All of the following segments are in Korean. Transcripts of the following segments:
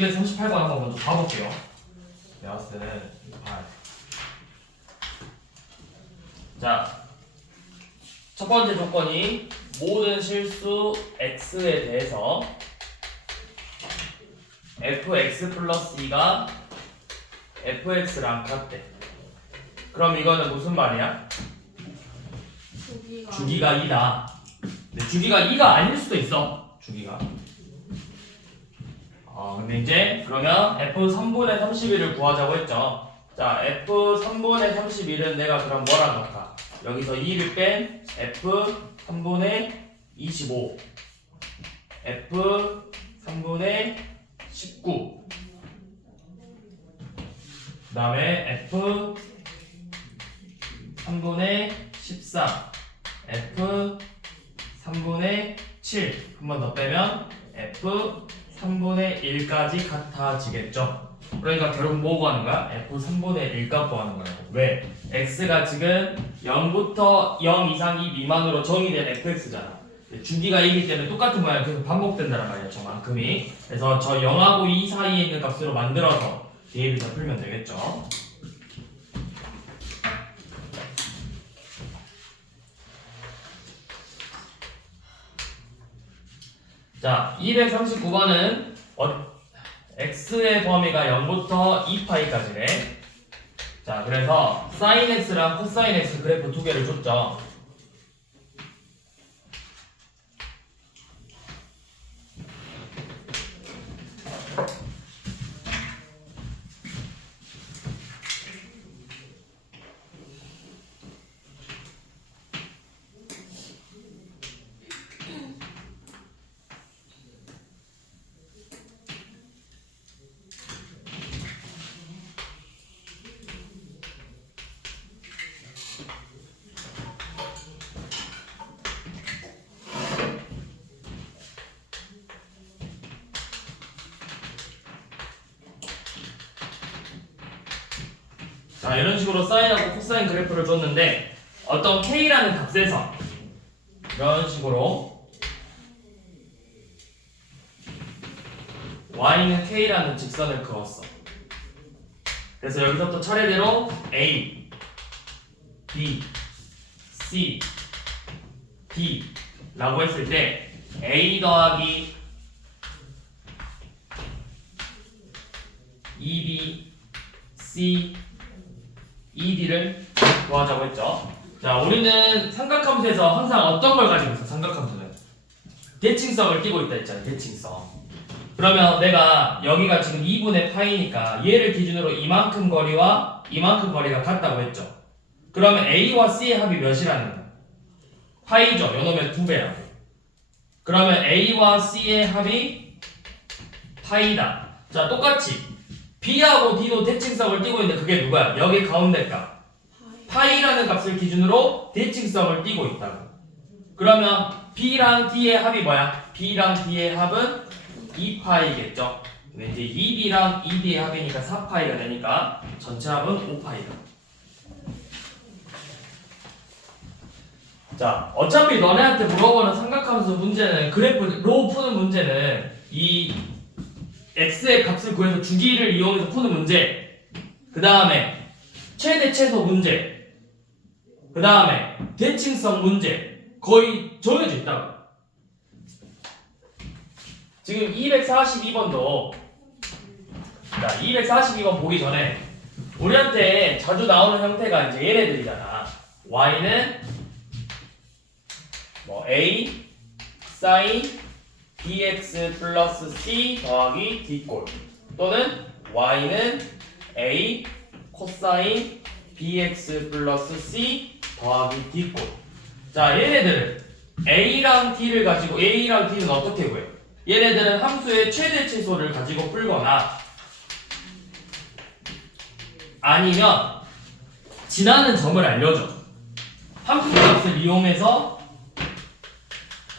238번 한번 먼저 봐볼게요. 내가 봤을 때는 이거 봐야 돼. 자, 첫 번째 조건이 모든 실수 x에 대해서 fx 플러스 2가 fx랑 같대. 그럼 이거는 무슨 말이야? 주기가 2다. 근데 주기가 2가 아닐 수도 있어. 주기가. 근데 이제 그러면 f3분의 31을 구하자고 했죠. 자, f3분의 31은 내가 그럼 뭐랑 같아? 여기서 2를 뺀 f3분의 25 f3분의 19 그 다음에 f3분의 13 f3분의 7 한 번 더 빼면 f3분의 1까지 같아지겠죠. 그러니까 결국 뭐 구하는 거야? f3분의 1 값 구하는 거라고. 왜? x가 지금 0부터 0 이상이 미만으로 정의된 fx잖아. 주기가 2이기 때문에 똑같은 모양이 계속 반복된다는 말이야, 저만큼이. 그래서 저 0하고 2 사이에 있는 값으로 만들어서 대입해서 풀면 되겠죠. 자, 239번은 x의 범위가 0부터 2파이까지래. 자, 그래서 sin x랑 cos x 그래프 두 개를 줬죠. 자, 이런 식으로 사인하고 코사인 그래프를 줬는데 어떤 k라는 값에서 이런 식으로 y는 k라는 직선을 그었어. 그래서 여기서부터 차례대로 a, b, c, d 라고 했을 때 a 더하기 2b, c, ED를 구하자고 했죠. 자, 우리는 삼각함수에서 항상 어떤 걸 가지고 있어? 삼각함수는 대칭성을 띠고 있다 했잖아. 대칭성. 그러면 내가 여기가 지금 2분의 파이니까 얘를 기준으로 이만큼 거리와 이만큼 거리가 같다고 했죠. 그러면 A와 C의 합이 몇이라는 거야? 파이죠. 요놈의 2배라고. 그러면 A와 C의 합이 파이다. 자, 똑같이 B하고 D도 대칭성을 띠고 있는데 그게 누구야? 여기 가운데 값 파이라는 값을 기준으로 대칭성을 띠고 있다고. 그러면 B랑 D의 합이 뭐야? B랑 D의 합은 2파이겠죠. 근데 이제 2B랑 2D의 합이니까 4파이가 되니까 전체 합은 5파이다. 자, 어차피 너네한테 물어보는 삼각함수 문제는 그래프로 푸는 문제는 이 x의 값을 구해서 주기를 이용해서 푸는 문제, 그 다음에 최대 최소 문제, 그 다음에 대칭성 문제 거의 정해져 있다고. 지금 242번도 자, 242번 보기 전에 우리한테 자주 나오는 형태가 이제 얘네들이잖아. y는 뭐 a sin bx 플러스 c 더하기 d꼴 또는 y는 a 코사인 bx 플러스 c 더하기 d꼴. 자, 얘네들은 a랑 d를 가지고 a랑 d는 어떻게 구해? 얘네들은 함수의 최대 최소를 가지고 풀거나 아니면 지나는 점을 알려줘. 함수 값을 이용해서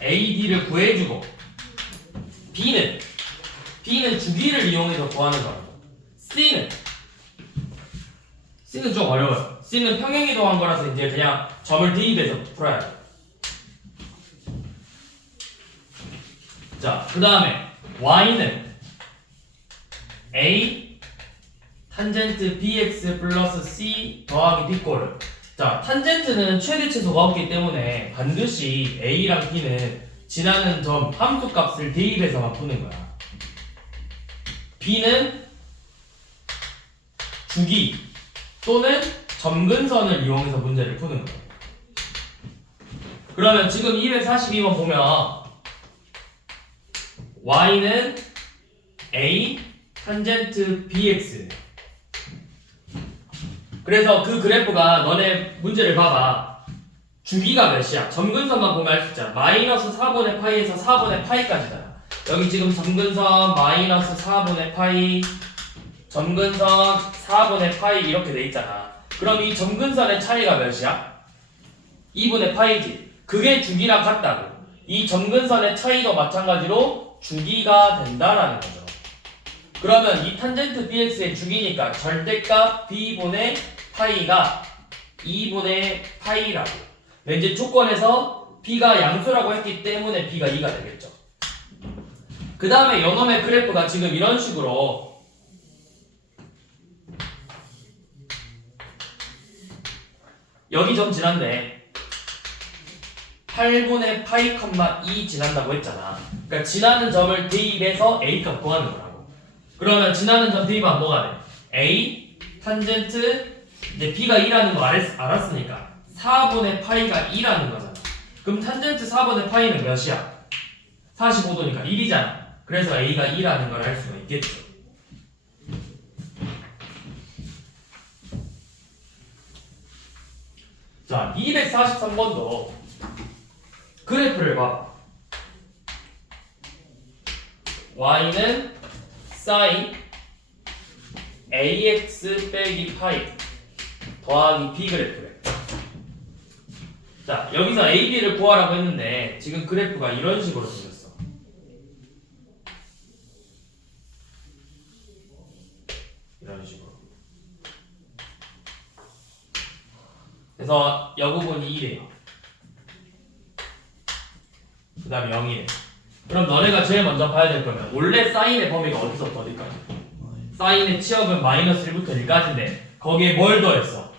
AD를 구해주고 B는 주기를 이용해서 구하는 거라고. C는 좀 어려워요. C는 평행이동한 거라서 이제 그냥 점을 대입해서 풀어야 돼. 자, 그 다음에 Y는 A 탄젠트 bx 플러스 c 더하기 b꼴. 자, 탄젠트는 최대 최소가 없기 때문에 반드시 a랑 b는 지나는 점 함수값을 대입해서 푸는 거야. b는 주기 또는 점근선을 이용해서 문제를 푸는 거야. 그러면 지금 242번 보면 y는 a 탄젠트 bx. 그래서 그 그래프가 너네 문제를 봐봐. 주기가 몇이야? 점근선만 보면 알 수 있잖아. 마이너스 4분의 파이에서 4분의 파이까지잖아. 여기 지금 점근선 마이너스 4분의 파이, 점근선 4분의 파이 이렇게 돼 있잖아. 그럼 이 점근선의 차이가 몇이야? 2분의 파이지. 그게 주기랑 같다고. 이 점근선의 차이도 마찬가지로 주기가 된다라는 거죠. 그러면 이 탄젠트 bx의 주기니까 절대값 b분의 파이가 2분의 파이라고. 이제 조건에서 b가 양수라고 했기 때문에 b가 2가 되겠죠. 그 다음에 요놈의 그래프가 지금 이런 식으로 여기 좀 지났네. 8분의 파이, 2 지난다고 했잖아. 그러니까 지나는 점을 대입해서 a값 구하는 거라고. 그러면 지나는 점 대입하면 뭐가 돼? a 탄젠트 이제 b가 2라는 거 알았으니까 4분의 파이가 2라는 거잖아. 그럼 탄젠트 4분의 파이는 몇이야? 45도니까 1이잖아. 그래서 a가 2라는 걸 알 수가 있겠죠. 자, 243번도 그래프를 봐. y는 sin ax 빼기 파이 더하기 b 그래프래. 자, 여기서 a, b를 구하라고 했는데 지금 그래프가 이런 식으로 생겼어. 이런 식으로. 그래서 여 부분이 1이에요. 그 다음에 0이에요. 그럼 너네가 제일 먼저 봐야 될 거면 원래 사인의 범위가 어디서부터 어디까지? 사인의 치역은 마이너스 1부터 1까지인데 거기에 뭘 더했어?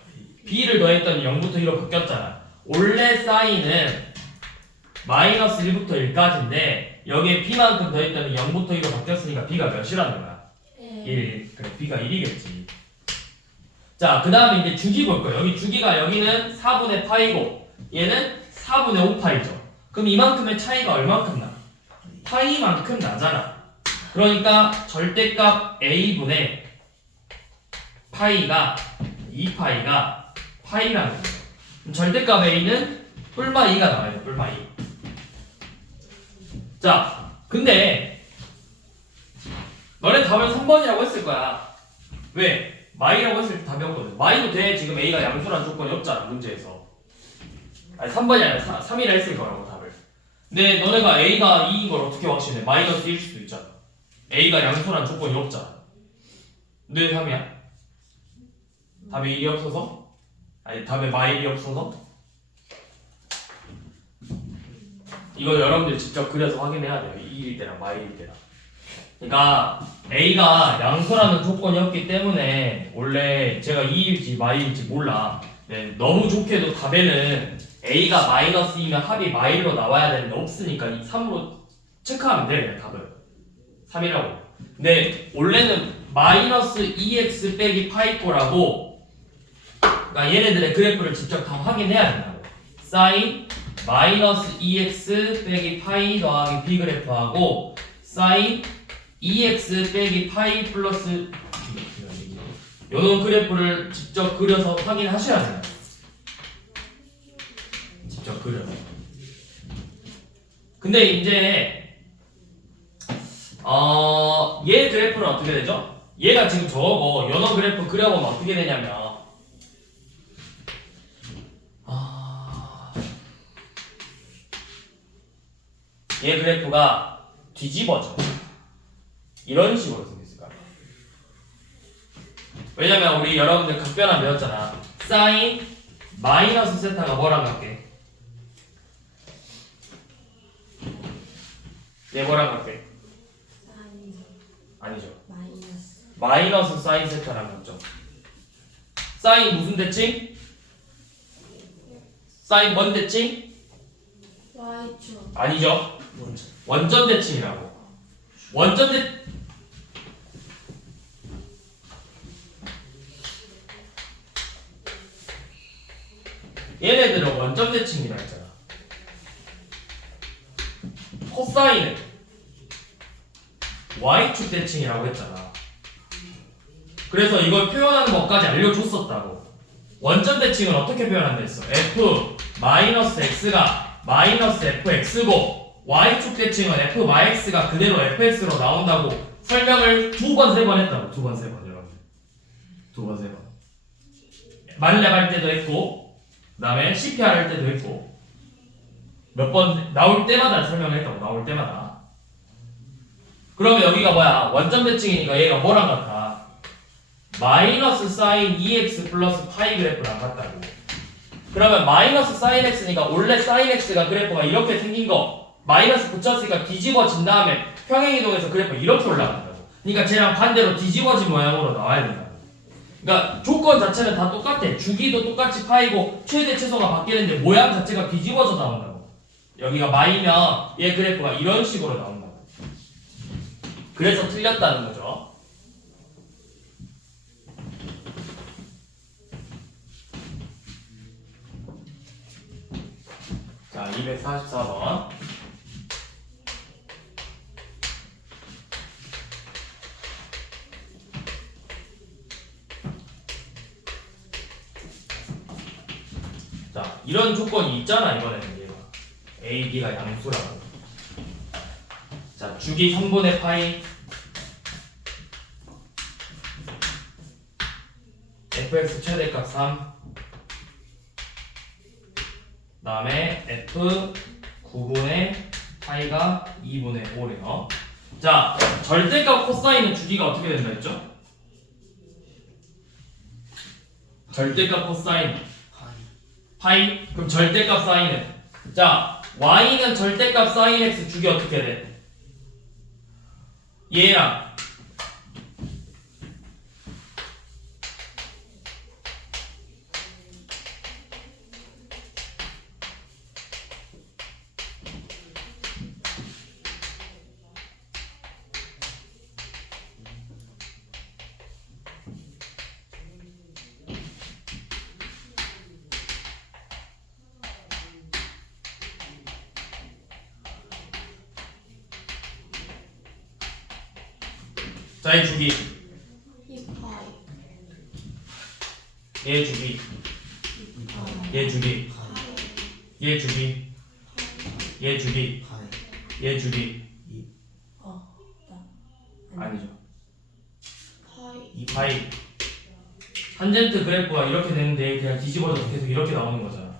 b를 더했더니 0부터 1로 바뀌었잖아. 원래 사인은 마이너스 1부터 1까지인데 여기에 b만큼 더했더니 0부터 1로 바뀌었으니까 b가 몇이라는 거야? 1. 그래, b가 1이겠지. 자, 그 다음에 이제 주기 볼 거예요. 여기 주기가 여기는 4분의 파이고 얘는 4분의 5파이죠. 그럼 이만큼의 차이가 얼만큼 나? 파이만큼 나잖아. 그러니까 절대값 a분의 파이가 2파이가 파이라는 거예요. 그럼 절대값 a는 뿔마 2가 나와요. 뿔마 2. 자, 근데 너네 답은 3번이라고 했을 거야. 왜? 마이라고 했을 때 답이 없거든. 마이도 돼. 지금 a가 양수라는 조건이 없잖아. 문제에서. 아니 3번이 아니라 3이라 했을 거라고 답을. 근데 너네가 a가 2인 걸 어떻게 확신해? 마이너스 1일 수도 있잖아. a가 양수라는 조건이 없잖아. 왜 3이야? 답에 1이 없어서? 아니 답에 마일이 없어서? 이거 여러분들 직접 그려서 확인해야 돼요. 2일 때랑 마일일 때랑. 그러니까 a가 양수라는 조건이었기 때문에 원래 제가 2일지 마일일지 몰라. 네, 너무 좋게도 답에는 a가 마이너스 2면 합이 마일로 나와야 되는데 없으니까 이 3으로 체크하면 돼. 그냥 답을 3이라고. 근데 원래는 마이너스 2x 빼기 파이코라고. 그러니까 얘네들의 그래프를 직접 다 확인해야 된다고. sin 마이너스 2x 빼기 파이 더하기 b 그래프하고 sin 2x 빼기 파이 플러스 요런 그래프를 직접 그려서 확인하셔야 돼요. 직접 그려서. 근데 이제 얘 그래프는 어떻게 되죠? 얘가 지금 저거 연어 그래프 그려보면 어떻게 되냐면 얘 그래프가 뒤집어져. 이런 식으로 생겼을 거야. 왜냐면 우리 여러분들 각변환 배웠잖아. 사인 마이너스 세타가 뭐랑 같게? 얘 뭐랑 같게? 사인 아니죠. 마이너스 마이너스 사인 세타라는 거죠. 사인 무슨 대칭? 사인 뭔 대칭? Y축. 아니죠. 먼저 원점 대칭이라고. 원점 대 얘네들은 원점 대칭이라 했잖아. 코사인은 Y축 대칭이라고 했잖아. 그래서 이걸 표현하는 것까지 알려줬었다고. 원점 대칭은 어떻게 표현한다 했어? F 마이너스 X가 마이너스 FX고 Y축 대칭은 F 마이X가 그대로 FX로 나온다고 설명을 2번, 3번 했다고. 2번, 3번 여러분. 2번, 3번. 만렙 할 때도 했고 그 다음에 CPR 할 때도 했고 몇 번 나올 때마다 설명을 했다고. 나올 때마다. 그러면 여기가 뭐야? 원점 대칭이니까 얘가 뭐랑 같아? 마이너스 사인 2x 플러스 파이 그래프랑 같다고. 그러면 마이너스 사인 x니까 원래 사인 x가 그래프가 이렇게 생긴 거 마이너스 붙였으니까 뒤집어진 다음에 평행이동해서 그래프가 이렇게 올라간다고. 그러니까 쟤랑 반대로 뒤집어진 모양으로 나와야 된다고. 그러니까 조건 자체는 다 똑같아. 주기도 똑같이 파이고 최대 최소가 바뀌는데 모양 자체가 뒤집어져 나온다고. 여기가 마이면 얘 그래프가 이런 식으로 나온다고. 그래서 틀렸다는 거죠. 자, 244번. 자, 이런 조건이 있잖아, 이번에는 얘가. A, B가 양수라고. 자, 주기 3분의 파이 fx 최대값 3 그 다음에 f 9분의 파이가 2분의 5래요. 자, 절대값 코사인은 주기가 어떻게 된다 했죠? 절대값 코사인 파이. 그럼 절대값 사인은, 자, y는 절대값 사인 x 주기 어떻게 돼? 얘랑 자, 이 주기 2파이. 얘 주기 얘 주기 파이. 얘 주기 얘 주기 파이 얘 주기 나. 아니죠. 파이. 2파이 탄젠트 그래프가 이렇게 되는데 그냥 뒤집어져서 계속 이렇게 나오는 거잖아.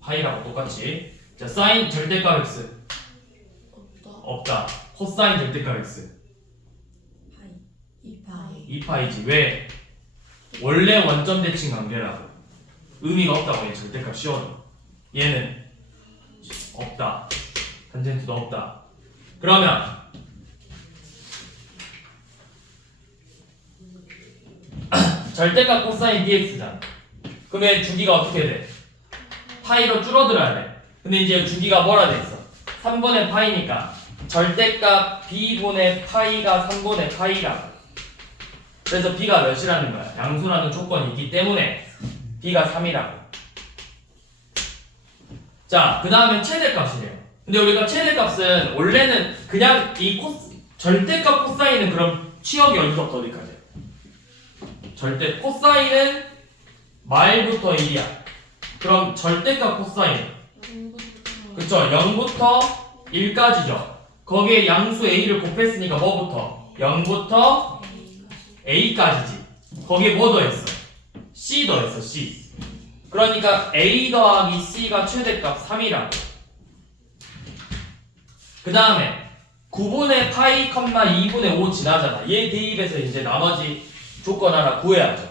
파이라고 똑같이. 자, 사인 절대값 x 없다. 없다. 코사인 절대값 x 파이. 2파이. 2파이지. 왜? 원래 원점 대칭 관계라고. 의미가 없다고. 얘 절대값 씌워도 얘는 없다. 탄젠트도 없다. 그러면 절대값 코사인 dx잖아. 그러면 주기가 어떻게 돼? 파이로 줄어들어야 돼. 근데 이제 주기가 뭐라 돼 있어? 3분의 파이니까 절대값 b분의 파이가 3분의 파이라고. 그래서 b가 몇이라는 거야? 양수라는 조건이 있기 때문에 b가 3이라고. 자, 그 다음에 최대값이래요. 근데 우리가 최대값은 원래는 그냥 이 절대값 코사인은 그럼 취역이 어디서부터 어디까지? 절대 코사인은 말부터 1이야. 그럼 절대값 코사인, 그쵸? 0부터 1까지죠. 거기에 양수 a를 곱했으니까 뭐부터? 0부터 a까지지. 거기에 뭐 더했어? c 더했어. c. 그러니까 a 더하기 c가 최대값 3이라고. 그 다음에 9분의 파이, 2분의 5 지나잖아. 얘 대입해서 이제 나머지 조건 하나 구해야죠.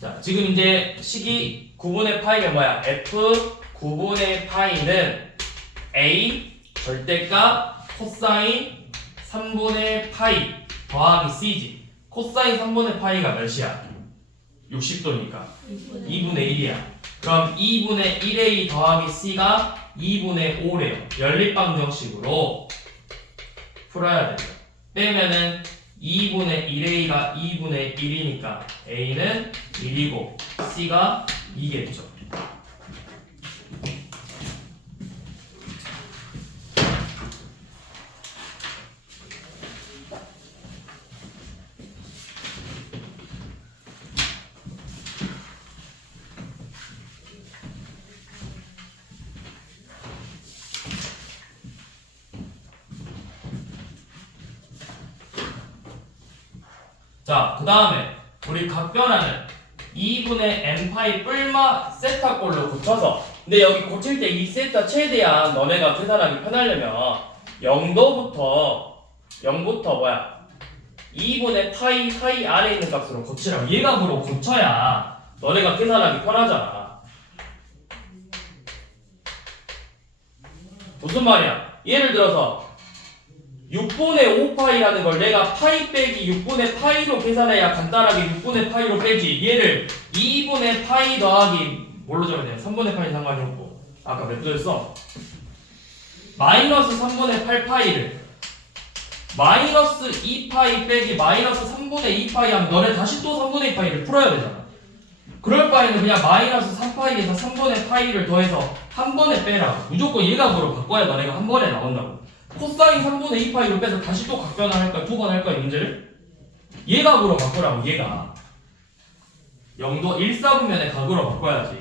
자, 지금 이제 식이 9분의 파이가 뭐야? f 9분의 파이는 a 절대값 코사인 3분의 파이 더하기 c지. 코사인 3분의 파이가 몇이야? 60도니까 2분의 1이야. 그럼 2분의 1a 더하기 c가 2분의 5래요. 연립방정식으로 풀어야 돼요. 빼면은 2분의 1a가 2분의 1이니까 a는 1이고 c가 2겠죠. 자, 그 다음에 우리 각변하는 2분의 n파이 뿔마 세타꼴로 고쳐서, 근데 여기 고칠 때 이 세타 최대한 너네가 계산하기 편하려면 0부터 2분의 파이 사이 안에 있는 값으로 고치라고. 얘값으로 고쳐야 너네가 계산하기 편하잖아. 무슨 말이야? 예를 들어서 6분의 5파이라는 걸 내가 파이 빼기 6분의 파이로 계산해야 간단하게 6분의 파이로 빼지. 얘를 2분의 파이 더하기 뭘로 적어야 돼? 3분의 파이 상관이 없고. 아까 몇 도였어? 마이너스 3분의 8파이를 마이너스 2파이 빼기 마이너스 3분의 2파이 하면 너네 다시 또 3분의 2파이를 풀어야 되잖아. 그럴 바에는 그냥 마이너스 3파이에서 3분의 파이를 더해서 한 번에 빼라. 무조건 얘값으로 바꿔야 너네가 한 번에 나온다고. 코사인 3분의 2파이로 빼서 다시 또 각변을 할까요? 두 번 할까요? 문제를? 얘값으로 바꾸라고. 얘가 0도 1사분면의 각으로 바꿔야지.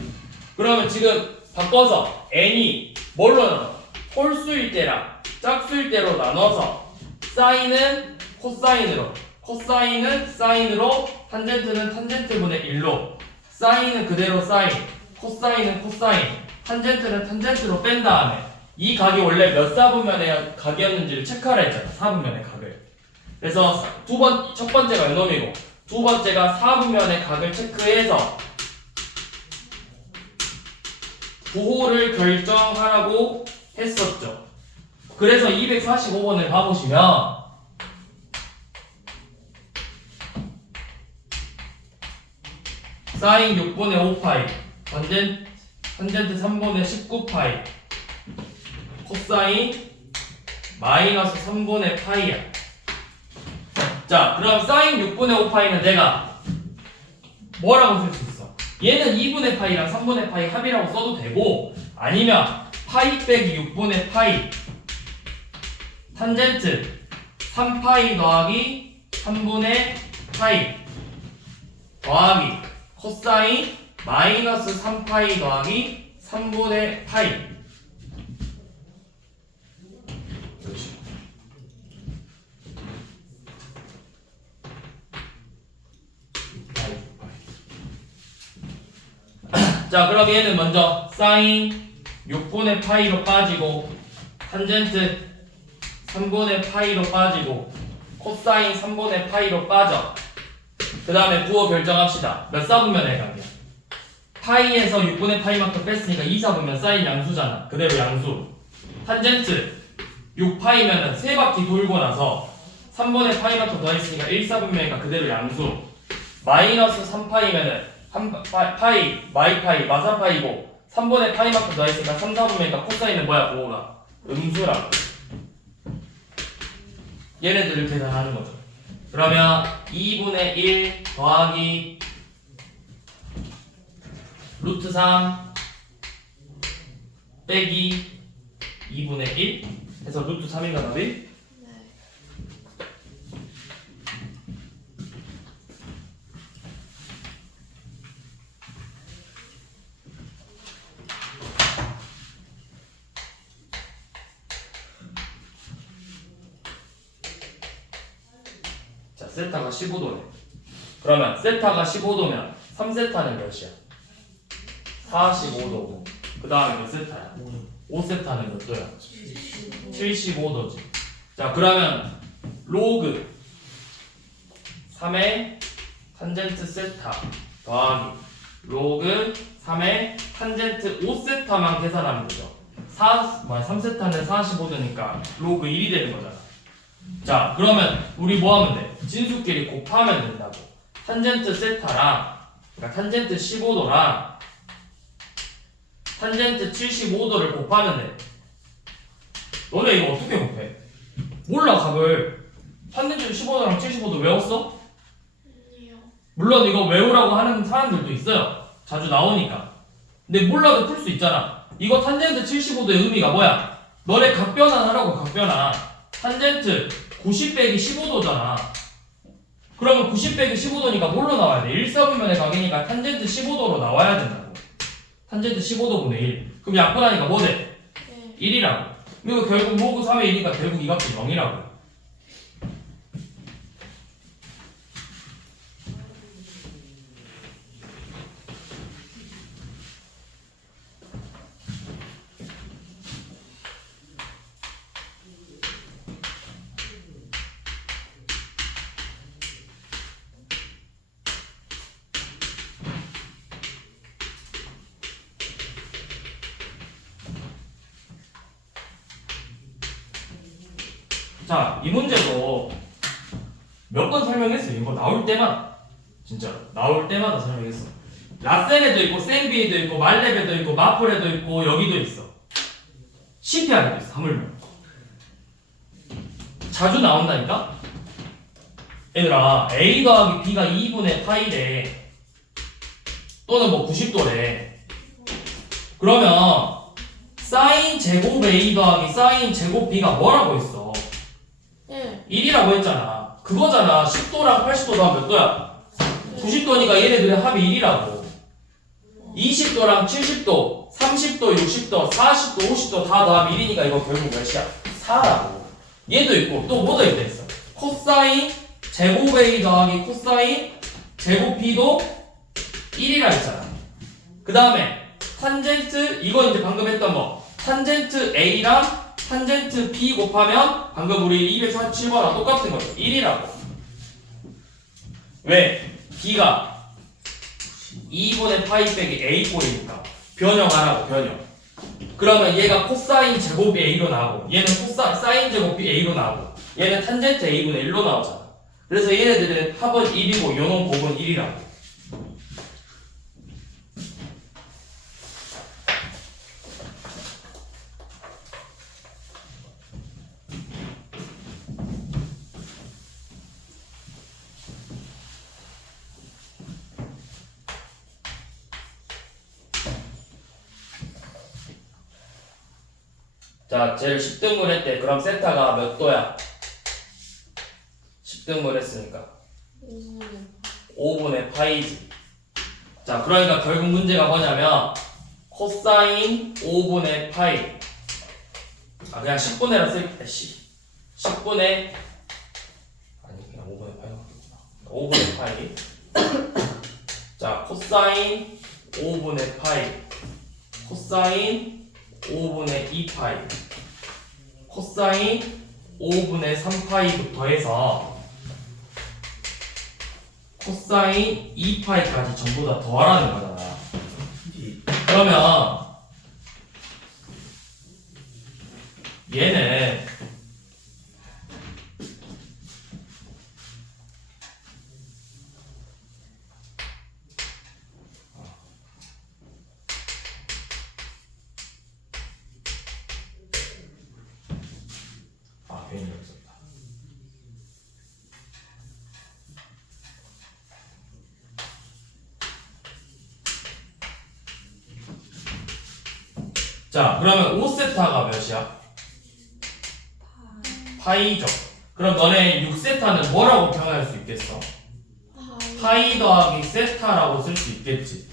그러면 지금 바꿔서 n이 뭘로 나눠? 홀수일 때랑 짝수일 때로 나눠서 사인은 코사인으로, 코사인은 사인으로, 탄젠트는 탄젠트분의 1로, 사인은 그대로 사인, 코사인은 코사인, 탄젠트는 탄젠트로 뺀 다음에 이 각이 원래 몇 사분면의 각이었는지를 체크하라 했잖아. 4분면의 각을. 그래서 첫 번째가 요놈이고 두 번째가 4분면의 각을 체크해서 부호를 결정하라고 했었죠. 그래서 245번을 봐보시면 사인 6분의 5파이, 탄젠트 3분의 19파이, 코사인 마이너스 3분의 파이야. 자, 그럼 사인 6분의 5파이는 내가 뭐라고 쓸 수 있어? 얘는 2분의 파이랑 3분의 파이 합이라고 써도 되고, 아니면 파이 빼기 6분의 파이 탄젠트 3파이 더하기 3분의 파이 더하기 코사인 마이너스 3파이 더하기 3분의 파이. 그렇지. 자, 그럼 얘는 먼저 사인 6분의 파이로 빠지고 탄젠트 3분의 파이로 빠지고 코사인 3분의 파이로 빠져. 그 다음에 부호 결정합시다. 몇 사분면의 관계야? 파이에서 6분의 파이만큼 뺐으니까 2사분면 사인 양수잖아. 그대로 양수. 탄젠트 6파이면은 3바퀴 돌고 나서 3분의 파이만큼 더했으니까 1사분면이니까 그대로 양수. 마이너스 3파이면은 파이, 마이파이, 마사파이고 3분의 파이만큼 더했으니까 3사분면이니까 코사인은 뭐야? 부호가 음수라고. 얘네들을 계산하는 거죠. 그러면 2분의 1 더하기 루트 3 빼기 2분의 1 해서 루트 3인가 답이? 자, 세타가 15도네. 그러면 세타가 15도면 3세타는 몇이야? 45도고 그 다음에 몇 세타야? 5세타는 몇 도야? 75도지. 자, 그러면 로그 3의 탄젠트 세타 더하기 로그 3의 탄젠트 5세타만 계산하면 되죠. 3세타는 45도니까 로그 1이 되는 거잖아. 자, 그러면 우리 뭐 하면 돼? 진수끼리 곱하면 된다고. 탄젠트 세타랑, 그러니까 탄젠트 15도랑 탄젠트 75도를 곱하면 돼. 너네 이거 어떻게 곱해? 몰라, 값을. 탄젠트 15도랑 75도 외웠어? 아니요. 물론 이거 외우라고 하는 사람들도 있어요. 자주 나오니까. 근데 몰라도 풀 수 있잖아. 이거 탄젠트 75도의 의미가 뭐야? 너네 각변환하라고, 각변환. 탄젠트 90 빼기 15도잖아. 그러면 90 빼기 15도니까 뭘로 나와야 돼? 1사분면의 각이니까 탄젠트 15도로 나와야 된다고. 탄젠트 15도분의 1. 그럼 약분하니까 뭐 돼? 네. 1이라고. 이거 결국 로그 3의 1이니까 결국 이 값이 0이라고. 자, 이 문제도 몇 번 설명했어요. 이거 나올 때마다. 진짜 나올 때마다 설명했어. 라센에도 있고 생비에도 있고 말렙에도 있고 마폴에도 있고 여기도 있어. 시피아에도 있어. 하물며 자주 나온다니까? 얘들아, A 더하기 B가 2분의 파이래. 또는 뭐 90도래. 그러면 사인 제곱 A 더하기 사인 제곱 B가 뭐라고 했어? 네. 1이라고 했잖아. 그거잖아. 10도랑 80도 더하면 몇 도야? 90도니까 얘네들의 합이 1이라고. 20도랑 70도, 30도, 60도, 40도, 50도 다 더하면 1이니까 이거 결국 몇이야? 4라고. 얘도 있고 또 뭐도 있다 했어? 코사인 제곱 A 더하기 코사인 제곱 B도 1이라 했잖아. 그 다음에 탄젠트, 이거 이제 방금 했던 거 탄젠트 A랑 탄젠트 B 곱하면 방금 우리 247번랑 똑같은 거죠. 1이라고. 왜? B가 2분의 파이 빼기 A 꼴이니까 변형하라고, 변형. 그러면 얘가 코사인 제곱이 A로 나오고 얘는 사인 제곱이 A로 나오고 얘는 탄젠트 A분의 1로 나오잖아. 그래서 얘네들은 합은 1이고 요놈 곱은 1이라고. 자, 쟤를 10등분 했대. 그럼 세타가 몇 도야? 10등분 했으니까 5분의 파이지. 자, 그러니까 결국 문제가 뭐냐면 코사인 5분의 파이. 아, 그냥 10분의라 쓸게. 10분의 아니, 그냥 5분의 파이가 되구나. 5분의 파이. 자, 코사인 5분의 파이. 코사인 5분의 2파이, 코사인 5분의 3파이부터 해서 코사인 2파이까지 전부 다 더하라는 거잖아. 그러면 얘는 괜히 없었다. 자, 그러면 5세타가 몇이야? 파이죠. 그럼 너네 6세타는 뭐라고 표현할 수 있겠어? 파이 더하기 세타라고 쓸 수 있겠지.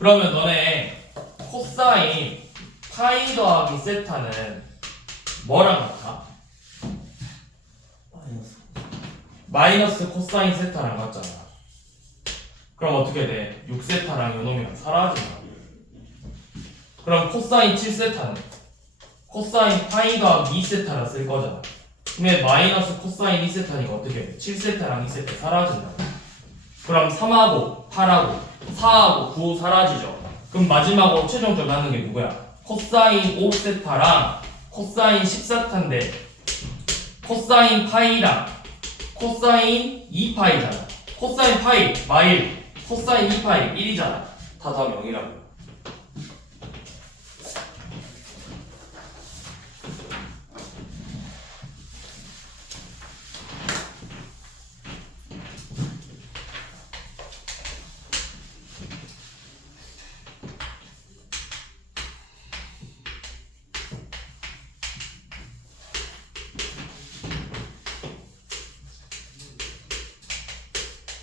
그러면 너네 코사인 파이 더하기 세타는 뭐랑 같아? 마이너스 코사인 세타랑 같잖아. 그럼 어떻게 돼? 6세타랑 요놈이랑 사라지나? 그럼 코사인 7세타는 코사인 파이 더하기 2세타라 쓸 거잖아. 근데 마이너스 코사인 2세타니까 어떻게 돼? 7세타랑 2세타 사라진다. 그럼 3하고 8하고 4하고 9 사라지죠. 그럼 마지막으로 최종적으로 남는 게 누구야? 코사인 5세타랑 코사인 14타인데 코사인 파이랑 코사인 2파이잖아. 코사인 파이 마일, 코사인 2파이 1이잖아. 다 더하면 0이라고.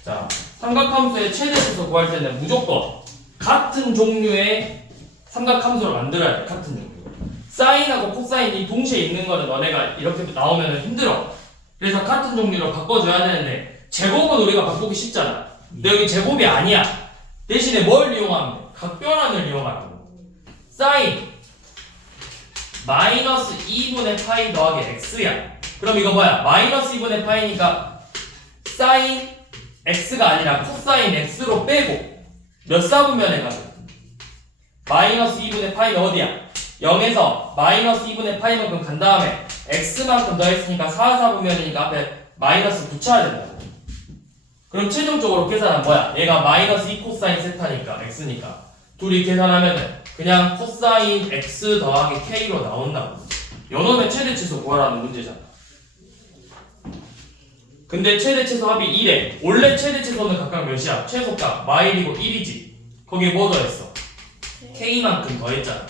자, 삼각함수의 최대치수 구할 때는 무조건 같은 종류의 삼각함수를 만들어야 돼. 같은 종류. 사인하고 코사인이 동시에 있는 거는 너네가 이렇게 나오면 힘들어. 그래서 같은 종류로 바꿔줘야 되는데 제곱은 우리가 바꾸기 쉽잖아. 근데 여기 제곱이 아니야. 대신에 뭘 이용하면 돼? 각변환을 이용하고. 사인 마이너스 2분의 파이 더하기 x야. 그럼 이거 뭐야? 마이너스 2분의 파이니까 사인 x가 아니라 코사인 x로 빼고 몇 사분면에 가죠? 마이너스 2분의 파이는 어디야? 0에서 마이너스 2분의 파이만큼 간 다음에 x만큼 더했으니까 4사분면이니까 앞에 마이너스 붙여야 된다고. 그럼 최종적으로 계산은 뭐야? 얘가 마이너스 2 코사인 세타니까 x니까 둘이 계산하면은 그냥 코사인 x 더하기 k로 나온다고. 요놈의 최대치수 구하라는 문제잖아. 근데 최대치수 합이 1에 원래 최대치수는 각각 몇이야? 최소값 마일이고 1이지. 거기에 뭐 더했어? k만큼 더했잖아.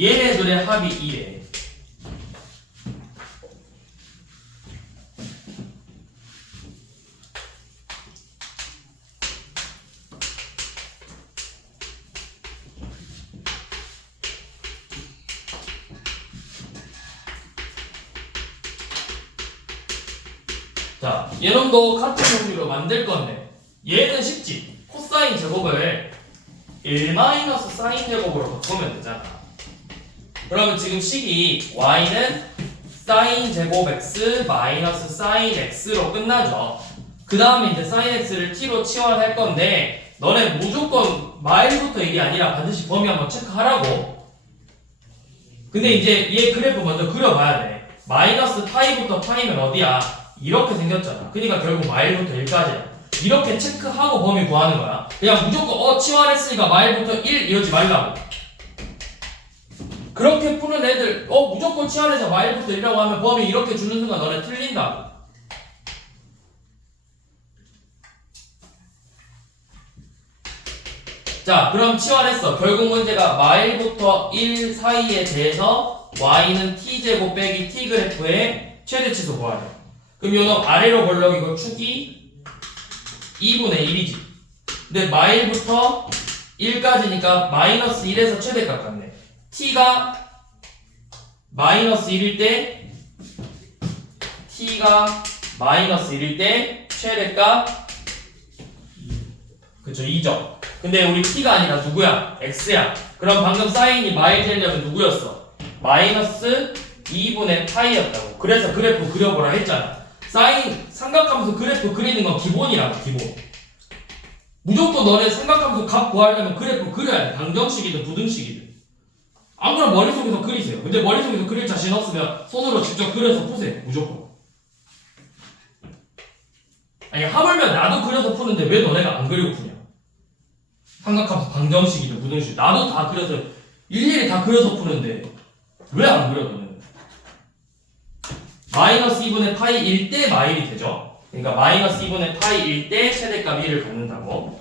얘네들의 합이 1에 자, 얘놈도 같은 종류로 만들 건데 얘는 쉽지. 코사인 제곱을 1-사인 제곱으로 바꾸면 되잖아. 그러면 지금 식이 y는 사인 제곱 x 마이너스 사인 x로 끝나죠. 그 다음에 이제 사인 x를 t로 치환할 건데 너네 무조건 마일부터 1이 아니라 반드시 범위 한번 체크하라고. 근데 이제 얘 그래프 먼저 그려봐야 돼. 마이너스 파이부터 파이면 어디야? 이렇게 생겼잖아. 그러니까 결국 마일부터 1까지야. 이렇게 체크하고 범위 구하는 거야. 그냥 무조건 치환했으니까 마일부터 1 이러지 말라고. 그렇게 푸는 애들 무조건 치환해서 마일부터 1이라고 하면 범위 이렇게 주는 순간 너네 틀린다고. 자, 그럼 치환했어. 결국 문제가 마일부터 1 사이에 대해서 y는 t제곱 빼기 t그래프의 최대치수 구하래. 그럼 요놈 아래로 볼록이고 축이 2분의 1이지. 근데 마일부터 1까지니까 마이너스 1에서 최대값 같네. t가 마이너스 1일 때 t가 마이너스 1일 때 최대값 그쵸 2죠. 근데 우리 t가 아니라 누구야? x야. 그럼 방금 사인이 마일 되려면 누구였어? 마이너스 2분의 파이였다고. 그래서 그래프 그려보라 했잖아. 사인 삼각함수 그래프 그리는 건 기본이라고. 기본. 무조건 너네 삼각함수 값 구하려면 그래프 그려야 돼. 방정식이든 부등식이든. 안 그러면 머릿속에서 그리세요. 근데 머릿속에서 그릴 자신 없으면 손으로 직접 그려서 푸세요. 무조건. 아니 하물며 나도 그려서 푸는데 왜 너네가 안 그리고 푸냐? 삼각함수 방정식이든 부등식 나도 다 그려서 일일이 다 그려서 푸는데 왜 안 그려 너는? 마이너스 2분의 파이 1대 마일이 되죠. 그러니까 마이너스 2분의 파이 1대 최대값 1을 갖는다고.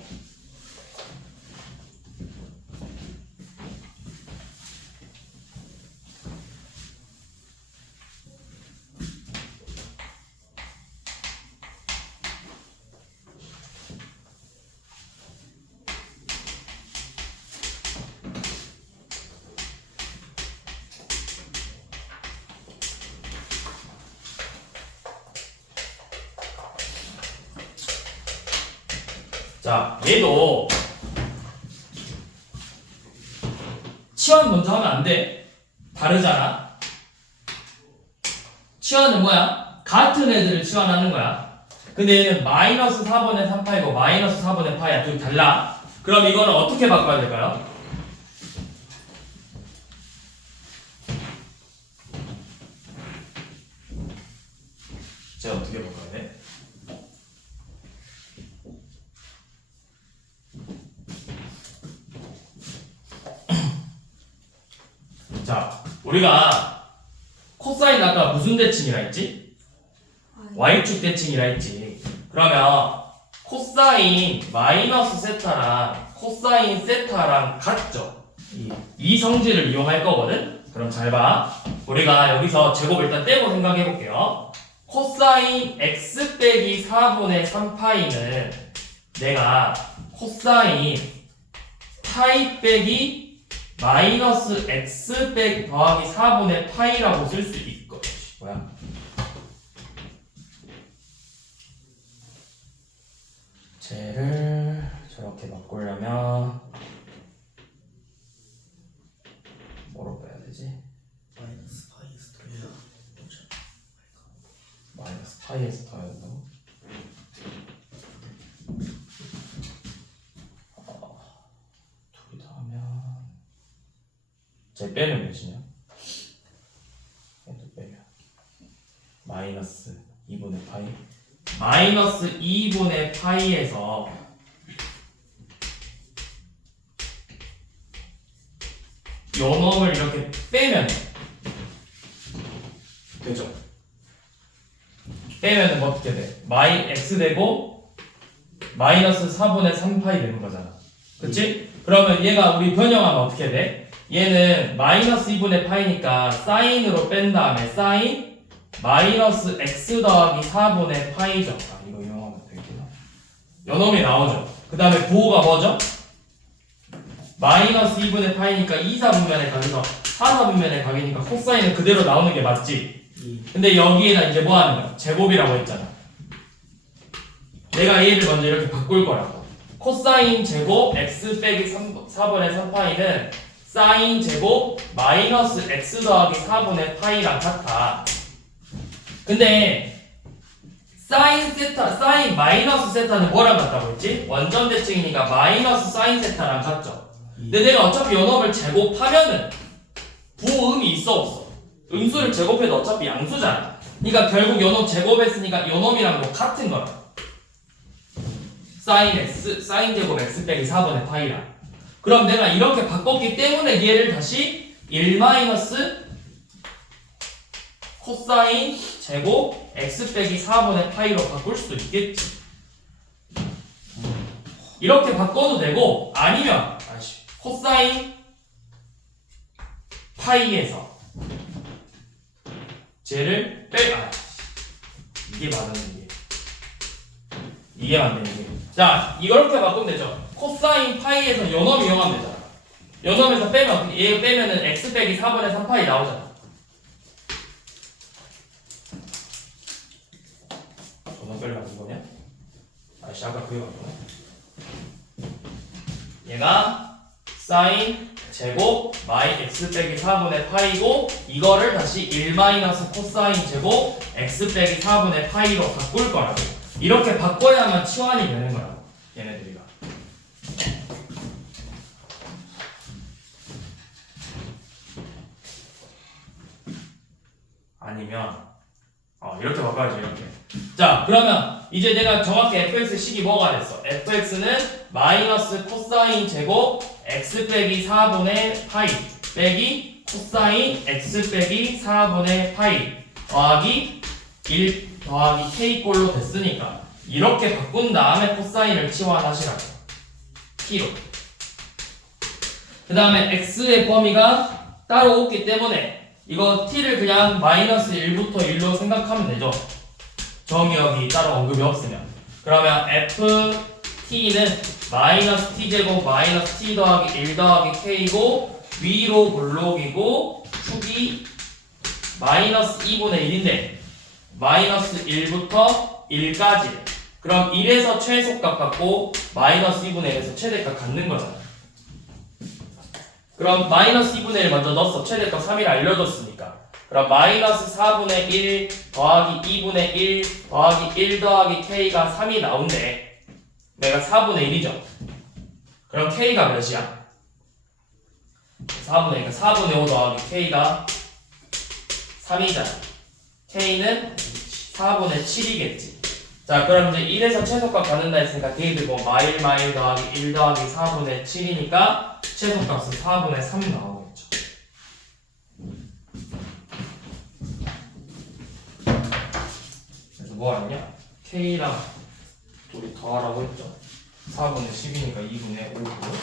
자, 얘도 치환 먼저 하면 안 돼. 다르잖아. 치환은 뭐야? 같은 애들을 치환하는 거야. 근데 얘는 마이너스 4분의 3파이고 마이너스 4분의 파이야. 둘이 달라. 그럼 이거는 어떻게 바꿔야 될까요? 자, 우리가 코사인 아까 무슨 대칭이라 했지? y축 대칭이라 했지. 그러면 코사인 마이너스 세타랑 코사인 세타랑 같죠? 이 성질을 이용할 거거든? 그럼 잘 봐. 우리가 여기서 제곱 일단 떼고 생각해 볼게요. 코사인 x 빼기 4분의 3파이는 내가 코사인 파이 빼기 마이너스 x 빼기 더하기 4분의 파이라고 쓸 수 있거든. 뭐야? 쟤를 저렇게 바꾸려면 뭐로 빼야 되지? 마이너스 파이에서 더해야 마이너스 파이에서 더해야 된다고? 둘이 더하면 쟤 빼면 몇이냐? 얘도 빼면 마이너스 2분의 파이 마이너스 2분의 파이에서 요 놈을 이렇게 빼면 되죠? 빼면 어떻게 돼? 마이 x 되고 마이너스 4분의 3파이 되는 거잖아. 그치? 그러면 얘가 우리 변형하면 어떻게 돼? 얘는 마이너스 2분의 파이니까 사인으로 뺀 다음에 사인 마이너스 x 더하기 4분의 파이죠. 아, 이거 이용하면 되겠구나. 요 놈이 나오죠. 그 다음에 부호가 뭐죠? 마이너스 2분의 파이니까 2사분면의 각에서 4사분면의 각이니까 코사인은 그대로 나오는 게 맞지? 근데 여기에다 이제 뭐 하는 거야? 제곱이라고 했잖아. 내가 얘를 먼저 이렇게 바꿀 거라고. 코사인 제곱 x 빼기 4분의 3파이는 사인 제곱 마이너스 x 더하기 4분의 파이랑 같아. 근데 사인 세타, 사인 마이너스 세타는 뭐랑 같다고 했지? 원점 대칭이니까 마이너스 사인 세타랑 같죠? 근데 내가 어차피 연합을 제곱하면은 부호음이 있어 없어? 음수를 제곱해도 어차피 양수잖아. 그러니까 결국 연합 제곱했으니까 연합이랑 뭐 같은 거야. 사인 x, 사인 제곱 x 빼기 4분의 파이랑. 그럼 내가 이렇게 바꿨기 때문에 얘를 다시 1 마이너스 코사인 제곱 x 빼기 4분의 파이로 바꿀 수도 있겠지. 이렇게 바꿔도 되고 아니면 코사인 파이에서 쟤를 이게 맞았네. 이게 맞네. 자, 이렇게 바꾸면 되죠. 코사인 파이에서 연합 이용하면 되잖아. 연합에서 빼면 얘 빼면은 x 빼기 4분의 3파이 나오잖아. 전원 빼려고 이거냐? 아씨, 아까 그게 맞구나. 얘가 사인 제곱 마이 x 빼기 4분의 파이고 이거를 다시 1 마이너스 코사인 제곱 x 빼기 4분의 파이로 바꿀 거라고. 이렇게 바꿔야만 치환이 되는 거라고. 얘네들이가. 아니면 이렇게 바꿔야지. 이렇게. 자, 그러면 이제 내가 정확히 fx 식이 뭐가 됐어? fx는 마이너스 코사인 제곱 x 빼기 4분의 파이 빼기 코사인 x 빼기 4분의 파이 더하기 1 더하기 k꼴로 됐으니까 이렇게 바꾼 다음에 코사인을 치환하시라고. t로. 그 다음에 x의 범위가 따로 없기 때문에 이거 t를 그냥 마이너스 1부터 1로 생각하면 되죠. 정의역이 따로 언급이 없으면. 그러면 ft는 마이너스 t제곱 마이너스 t 더하기 1 더하기 k고 위로 볼록이고 축이 마이너스 2분의 1인데 마이너스 1부터 1까지. 그럼 1에서 최소값 갖고 마이너스 2분의 1에서 최대값 갖는 거잖아. 그럼 마이너스 2분의 1 먼저 넣었어. 최대값 3일 알려줬으니까. 그럼 마이너스 4분의 1 더하기 2분의 1 더하기 1 더하기 k가 3이 나온대. 내가 4분의 1이죠. 그럼 k가 몇이야? 4분의 1, 4분의 5 더하기 k가 3이잖아. k는 4분의 7이겠지. 자, 그럼 이제 1에서 최소값 갖는다 했으니까 걔들 뭐 마일 더하기 1 더하기 4분의 7이니까 최소값은 4분의 3 나오겠죠. 뭐 하냐? K랑 둘이 더하라고 했죠. 4분의 10이니까 2분의 5고.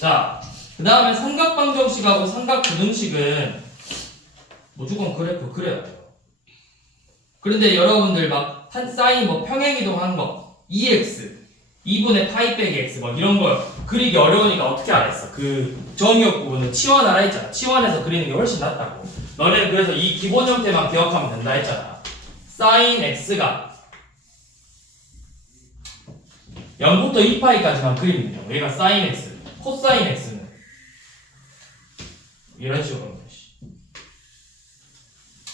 자, 그 다음에 삼각방정식하고 삼각부등식은 무조건 그래프 그려야 돼요. 그런데 여러분들 막 사인 뭐 평행이동한 거 2x 2분의 파이 빼기 x 뭐 이런 거 그리기 어려우니까 어떻게 알았어? 그 정의역 부분은 치환하라 했잖아. 치환해서 그리는 게 훨씬 낫다고. 너네는 그래서 이 기본 형태만 기억하면 된다 했잖아. 사인 x가 0부터 2파이까지만 그리면 돼요. 얘가 사인 x, 코사인 x는 이런 식으로 하면 돼.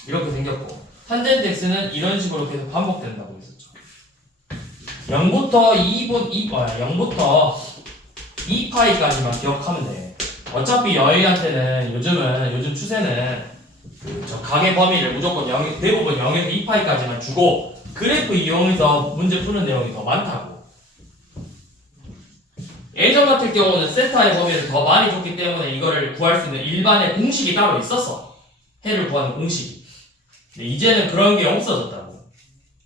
이렇게 생겼고 탄젠트 x는 이런 식으로 계속 반복된다고 했었죠. 0부터 0부터 2파이까지만 기억하면 돼. 어차피 여의한테는 요즘 추세는 저 각의 범위를 무조건 대부분 0에서 2파이까지만 주고 그래프 이용해서 문제 푸는 내용이 더 많다고. 예전 같은 경우는 세타의 범위를 더 많이 줬기 때문에 이거를 구할 수 있는 일반의 공식이 따로 있었어. 해를 구하는 공식이. 근데 이제는 그런 게 없어졌다고.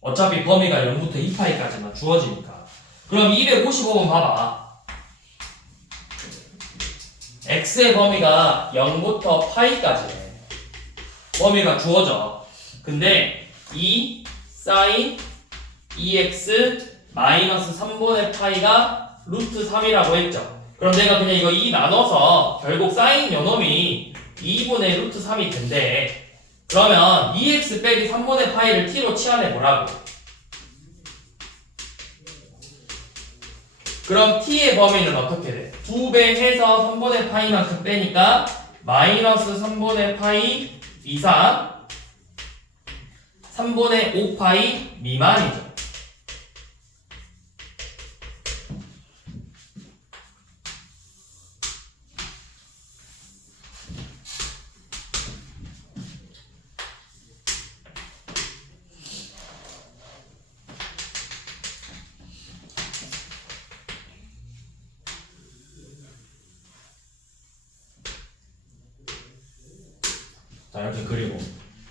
어차피 범위가 0부터 2파이까지만 주어지니까. 그럼 255번 봐봐. x의 범위가 0부터 파이까지네. 범위가 주어져. 근데 2 사인 2x 마이너스 3분의 파이가 루트 3이라고 했죠. 그럼 내가 그냥 이거 2 나눠서 결국 사인 요놈이 2분의 루트 3이 된대. 그러면 2x 빼기 3분의 파이를 t로 치환해 보라고. 그럼 t의 범위는 어떻게 돼? 2배 해서 3분의 파이만큼 빼니까 마이너스 3분의 파이 이상 3분의 5파이 미만이죠. 자, 이렇게 그리고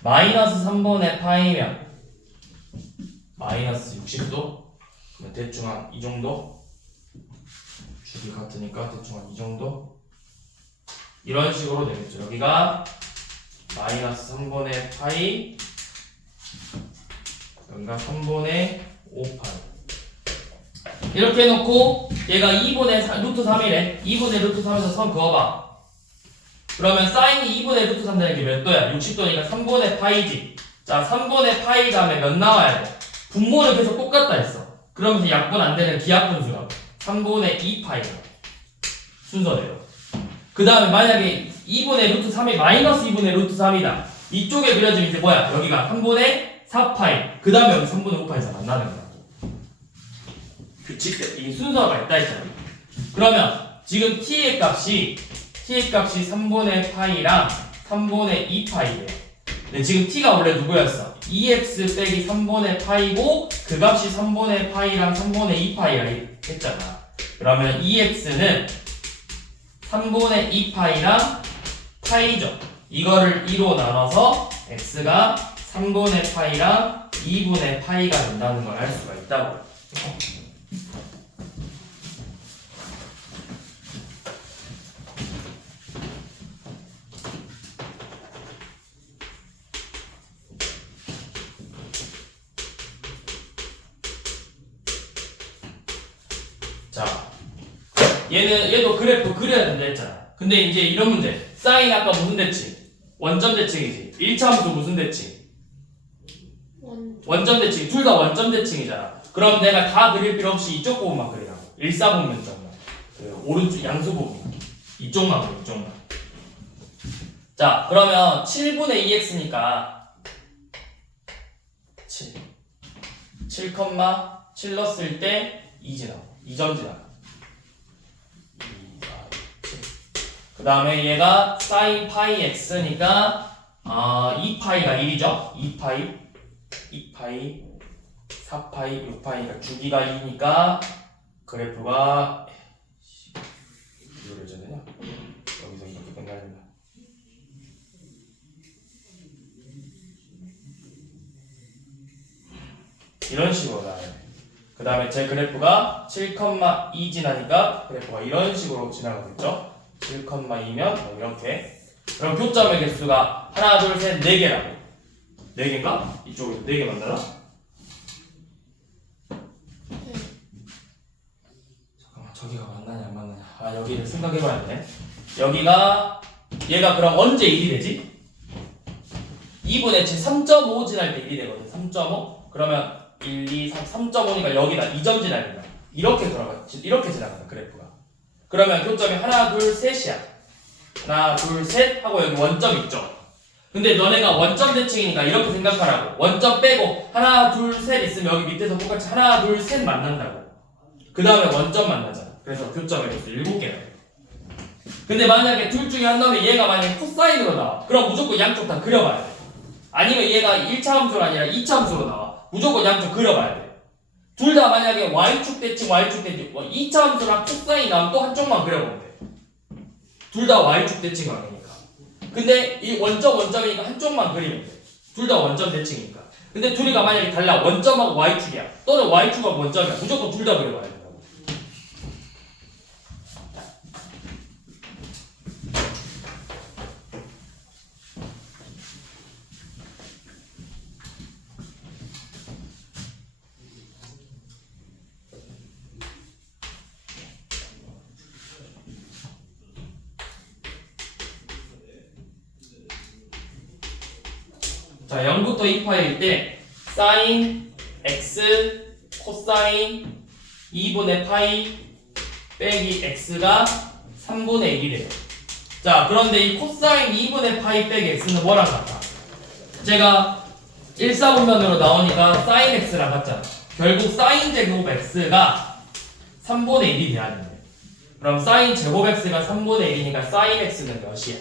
마이너스 3분의 파이면 마이너스 60도 그러면 대충 한 이 정도 주기 같으니까 대충 한 이 정도 이런 식으로 되겠죠. 여기가 마이너스 3분의 파이 여기가 3분의 5파이 이렇게 해놓고 얘가 2분의 루트 3이래. 2분의 루트 3에서 선 그어봐. 그러면 사인이 2분의 루트 3 되는 게 몇 도야? 60도니까 3분의 파이지. 자, 3분의 파이 다음에 몇 나와야 돼? 분모는 계속 똑같다 했어. 그러면서 약분 안 되는 기하분수가 3분의 2파이가 순서대로. 그 다음에 만약에 2분의 루트 3이 마이너스 2분의 루트 3이다. 이쪽에 그려지면 이제 뭐야? 여기가 3분의 4파이. 그 다음에 여기 3분의 5파이에서 만나는 거야. 규칙대. 이 순서가 있다 했잖아. 그러면 지금 t의 값이 3분의 파이랑 3분의 2파이래요. 근데 지금 t가 원래 누구였어? 2x 빼기 3분의 파이고 그 값이 3분의 파이랑 3분의 2파이라 했잖아. 그러면 2x는 3분의 2파이랑 파이죠. 이거를 2로 나눠서 x가 3분의 파이랑 2분의 파이가 된다는 걸 알 수가 있다고. 자, 얘도 그래프 그려야 된다 했잖아. 근데 이제 이런 문제. 사인 아까 무슨 대칭? 원점 대칭이지. 1차 함수 무슨 대칭? 원점 대칭. 둘 다 원점 대칭이잖아. 그럼 내가 다 그릴 필요 없이 이쪽 부분만 그리라고. 일사분면점만. 그 오른쪽 양수 부분. 이쪽만 그려, 이쪽만. 자, 그러면 7분의 2x니까 7 넣었을 때 2 지나고 2점 지나고 2, 4, 7. 그 다음에 얘가 sin 파이 x니까 2파이가 1이죠? 2파이 4파이 6파이가 주기가 2니까 그래프가 이거를 해야 되냐? 여기서 이렇게 끝나야 된다. 이런 식으로 나와요. 그 다음에 제 그래프가 7,2 지나니까 그래프가 이런 식으로 지나가겠죠? 7,2면 이렇게. 그럼 교점의 개수가 하나, 둘, 셋, 4개라고. 4개인가? 이쪽으로 4개 만나나? 잠깐만, 저기가 만나냐 안 만나냐. 여기를 생각해봐야 돼. 여기가 얘가 그럼 언제 1이 되지? 2분의 7 3.5 지날 때 1이 되거든. 3.5 그러면 1, 2, 3, 3.5니까 여기다 2점 지나야 된다. 이렇게 지나간다 그래프가. 그러면 교점이 하나, 둘, 셋이야. 하나, 둘, 셋 하고 여기 원점 있죠. 근데 너네가 원점 대칭이니까 이렇게 생각하라고. 원점 빼고 하나, 둘, 셋 있으면 여기 밑에서 똑같이 하나, 둘, 셋 만난다고. 그 다음에 원점 만나잖아. 그래서 교점의 개수 7개라고. 근데 만약에 둘 중에 한 놈이 얘가 만약에 코사인으로 나와. 그럼 무조건 양쪽 다 그려봐야 돼. 아니면 얘가 1차 함수가 아니라 2차 함수로 나와. 무조건 양쪽 그려봐야 돼. 둘 다 만약에 y축 대칭 2차 함수랑 코사인 나오면 또 한쪽만 그려보면 돼. 둘 다 y축 대칭 관계니까. 근데 이 원점이니까 한쪽만 그리면 돼. 둘 다 원점 대칭이니까. 근데 둘이가 만약에 달라. 원점하고 y축이야. 또는 y축하고 원점이야. 무조건 둘 다 그려봐야 된다고. 자, 0부터 2파일 때 사인 x 코사인 2분의 파이 빼기 x가 3분의 1이래요. 자, 그런데 이 코사인 2분의 파이 빼기 x는 뭐랑 같아? 제가 1사분면으로 나오니까 사인 x랑 같잖아. 결국 사인 제곱 x가 3분의 1이 돼야 되는데. 그럼 사인 제곱 x가 3분의 1이니까 사인 x는 몇이야?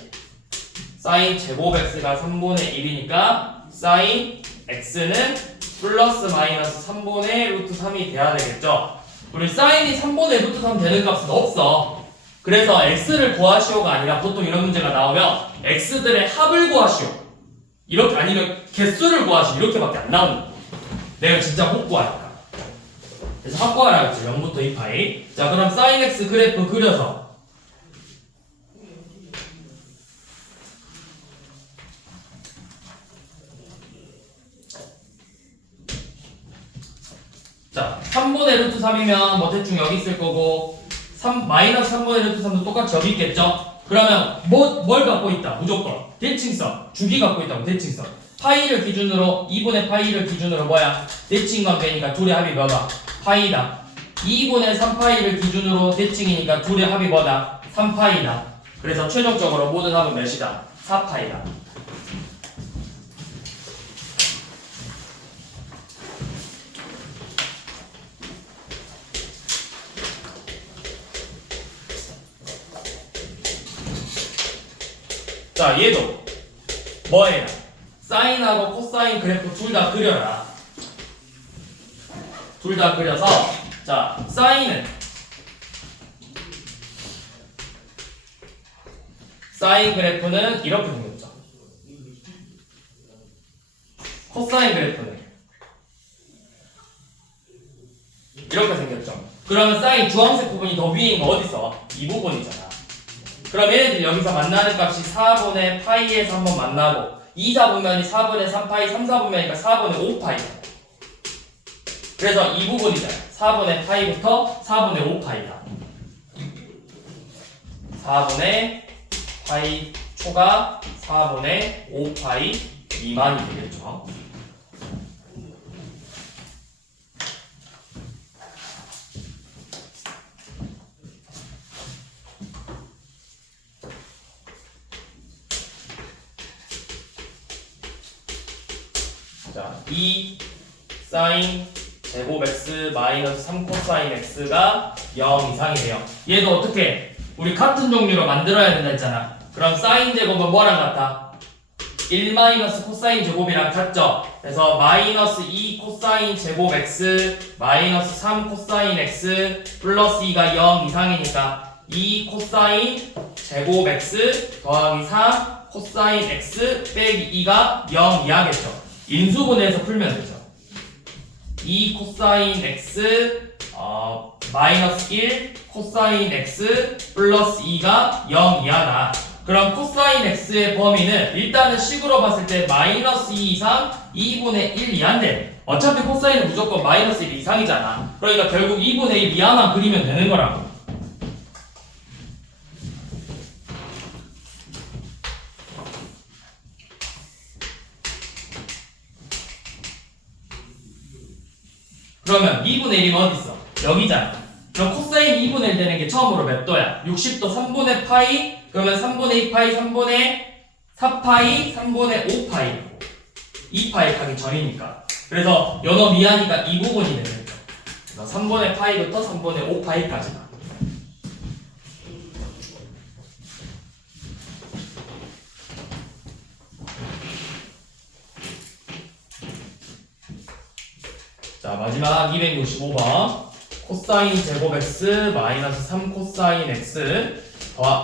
사인 제곱 x가 3분의 1이니까 사인 x는 플러스 마이너스 3분의 루트 3이 돼야 되겠죠? 우리 사인이 3분의 루트 3 되는 값은 없어. 그래서 x를 구하시오가 아니라 보통 이런 문제가 나오면 x들의 합을 구하시오. 이렇게 아니면 개수를 구하시오. 이렇게밖에 안 나오는 거야. 내가 진짜 못 구하니까. 그래서 합 구하라 했죠. 0부터 2파이. 자, 그럼 사인 x 그래프 그려서 자, 3분의 루트 3이면 뭐 대충 여기 있을 거고 마이너스 3분의 루트 3도 똑같이 여기 있겠죠? 그러면 뭘 갖고 있다? 무조건 대칭성, 주기 갖고 있다고. 대칭성 파이를 기준으로 2분의 파이를 기준으로 뭐야? 대칭 관계니까 둘의 합이 뭐다? 파이다. 2분의 3파이를 기준으로 대칭이니까 둘의 합이 뭐다? 3파이다. 그래서 최종적으로 모든 합은 몇이다? 4파이다. 자, 얘도 뭐예요? 사인하고 코사인 그래프 둘 다 그려라. 둘 다 그려서 자, 사인 그래프는 이렇게 생겼죠. 코사인 그래프는 이렇게 생겼죠. 그러면 사인 주황색 부분이 더 위인 거 어디서? 이 부분이잖아. 그럼 얘네들 여기서 만나는 값이 4분의 파이에서 한번 만나고 2, 4분면이 4분의 3파이, 3, 4분면이니까 4분의 5파이. 그래서 이 부분이잖아. 4분의 파이부터 4분의 5파이다. 4분의 파이 초가 4분의 5파이 미만이 되겠죠. 자, 2 사인 제곱 x 마이너스 3 코사인 x가 0 이상이 돼요. 얘도 어떻게? 우리 같은 종류로 만들어야 된다 했잖아. 그럼 사인 제곱은 뭐랑 같아? 1 마이너스 코사인 제곱이랑 같죠? 그래서 마이너스 2 코사인 제곱 x 마이너스 3 코사인 x 플러스 2가 0 이상이니까 2 코사인 제곱 x 더하기 3 코사인 x 빼기 2가 0 이하겠죠. 인수분해해서 풀면 되죠. 2 코사인 x 마이너스 1 코사인 x 플러스 2가 0 이하다. 그럼 코사인 x의 범위는 일단은 식으로 봤을 때 마이너스 2 이상 2분의 1 이하인데 어차피 코사인은 무조건 마이너스 1 이상이잖아. 그러니까 결국 2분의 1 이하만 그리면 되는 거라고. 그러면 2분의 1이면 어디 있어? 여기잖아. 그럼 코사인 2분의 1 되는 게 처음으로 몇 도야? 60도 3분의 파이 그러면 3분의 2파이 3분의 4파이 3분의 5파이 2파이 가기 전이니까. 그래서 연어 미하니까 이 부분이 되는 거죠. 그래서 3분의 파이부터 3분의 5파이까지다. 자 마지막 265번 코사인 제곱 x 마이너스 3 코사인 x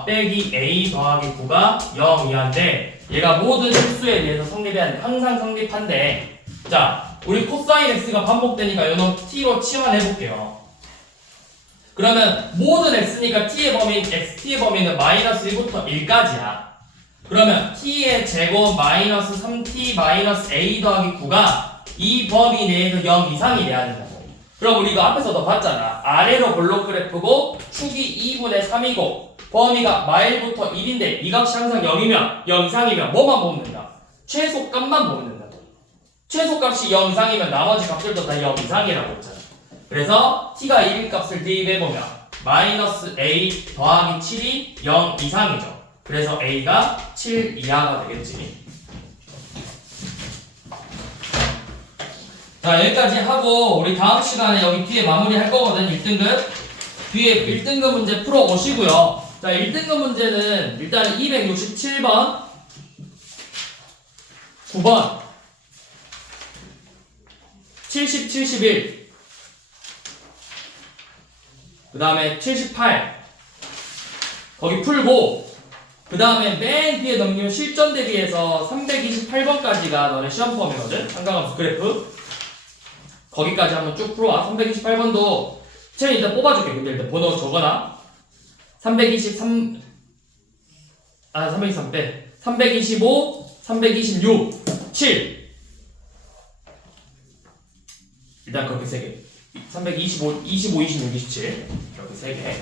빼기 a 더하기 9가 0 이하인데 얘가 모든 실수에 대해서 성립해야 돼. 항상 성립한데 자 우리 코사인 x가 반복되니까 요놈 t로 치환해볼게요. 그러면 모든 x니까 t의 범위는 마이너스 1부터 1까지야. 그러면 t의 제곱 마이너스 3t 마이너스 a 더하기 9가 이 범위 내에서 0 이상이 돼야 된다고. 그럼 우리가 앞에서도 봤잖아. 아래로 블록 그래프고 축이 2분의 3이고 범위가 마일부터 1인데 이 값이 항상 0이면 0 이상이면 뭐만 보면 된다? 최소값만 보면 된다. 최소값이 0 이상이면 나머지 값들도 다 0 이상이라고 했잖아. 그래서 t가 1인 값을 대입해보면 마이너스 a 더하기 7이 0 이상이죠. 그래서 a가 7 이하가 되겠지. 자 여기까지 하고 우리 다음 시간에 여기 뒤에 마무리 할 거거든. 1등급 뒤에 1등급 문제 풀어 오시고요. 자 1등급 문제는 일단 267번 9번 70, 71 그 다음에 78 거기 풀고 그 다음에 맨 뒤에 넘기면 실전 대비해서 328번까지가 너네 시험 폼이거든. 삼각함수 그래프 거기까지 한번 쭉 풀어와. 328번도 채연이 일단 뽑아줄게. 근데 일단 번호 적어놔. 323 빼. 325 326 7 일단 그렇게 3개 325 25 26 27 이렇게 3개